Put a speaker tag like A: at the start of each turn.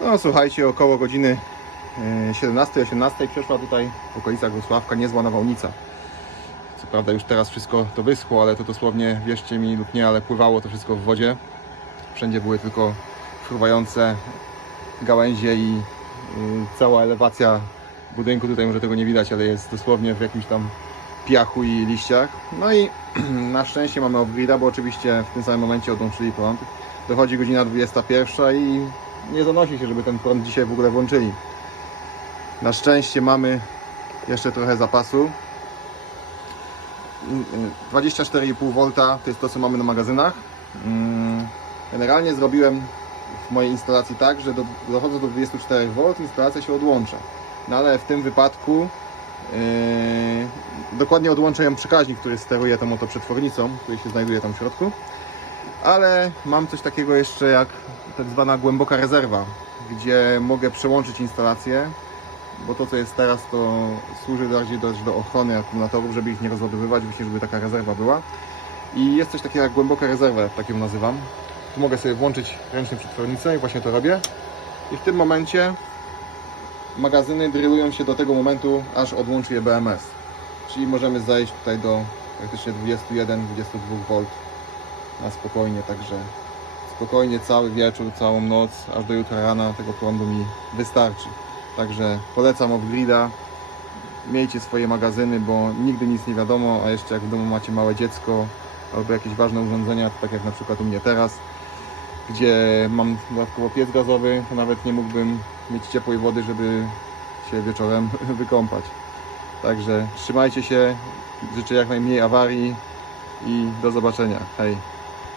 A: No słuchajcie, około godziny 17-18 przeszła tutaj w okolicach Wrocławka niezła nawałnica. Co prawda już teraz wszystko to wyschło, ale to dosłownie, wierzcie mi lub nie, ale pływało to wszystko w wodzie. Wszędzie były tylko fruwające gałęzie i y, cała elewacja budynku. Tutaj może tego nie widać, ale jest dosłownie w jakimś tam piachu i liściach. No i na szczęście mamy off-grida, bo oczywiście w tym samym momencie odłączyli prąd. Dochodzi godzina 21 i nie zanosi się, żeby ten prąd dzisiaj w ogóle włączyli. Na szczęście mamy jeszcze trochę zapasu. Mm, y, 24,5 V to jest to, co mamy na magazynach. Mm, Generalnie zrobiłem w mojej instalacji tak, że do, dochodzę do 24 V, instalacja się odłącza. No ale w tym wypadku Yy, dokładnie odłączę ją przekaźnik, który steruje tą oto przetwornicą, który się znajduje tam w środku. Ale mam coś takiego jeszcze jak tak zwana głęboka rezerwa, gdzie mogę przełączyć instalację, bo to co jest teraz to służy bardziej do, do ochrony akumulatorów, żeby ich nie rozładowywać, właśnie żeby taka rezerwa była. I jest coś takiego jak głęboka rezerwa, tak ją nazywam. Tu mogę sobie włączyć ręcznie przetwornicę i właśnie to robię. I w tym momencie magazyny drylują się do tego momentu, aż odłączy je BMS. Czyli możemy zejść tutaj do praktycznie 21-22 V na spokojnie, także spokojnie cały wieczór, całą noc, aż do jutra rana tego prądu mi wystarczy. Także polecam off-grida, miejcie swoje magazyny, bo nigdy nic nie wiadomo, a jeszcze jak w domu macie małe dziecko albo jakieś ważne urządzenia, to tak jak na przykład u mnie teraz, gdzie mam dodatkowo piec gazowy, to nawet nie mógłbym mieć ciepłej wody, żeby się wieczorem wykąpać. Także trzymajcie się, życzę jak najmniej awarii i do zobaczenia. Hej!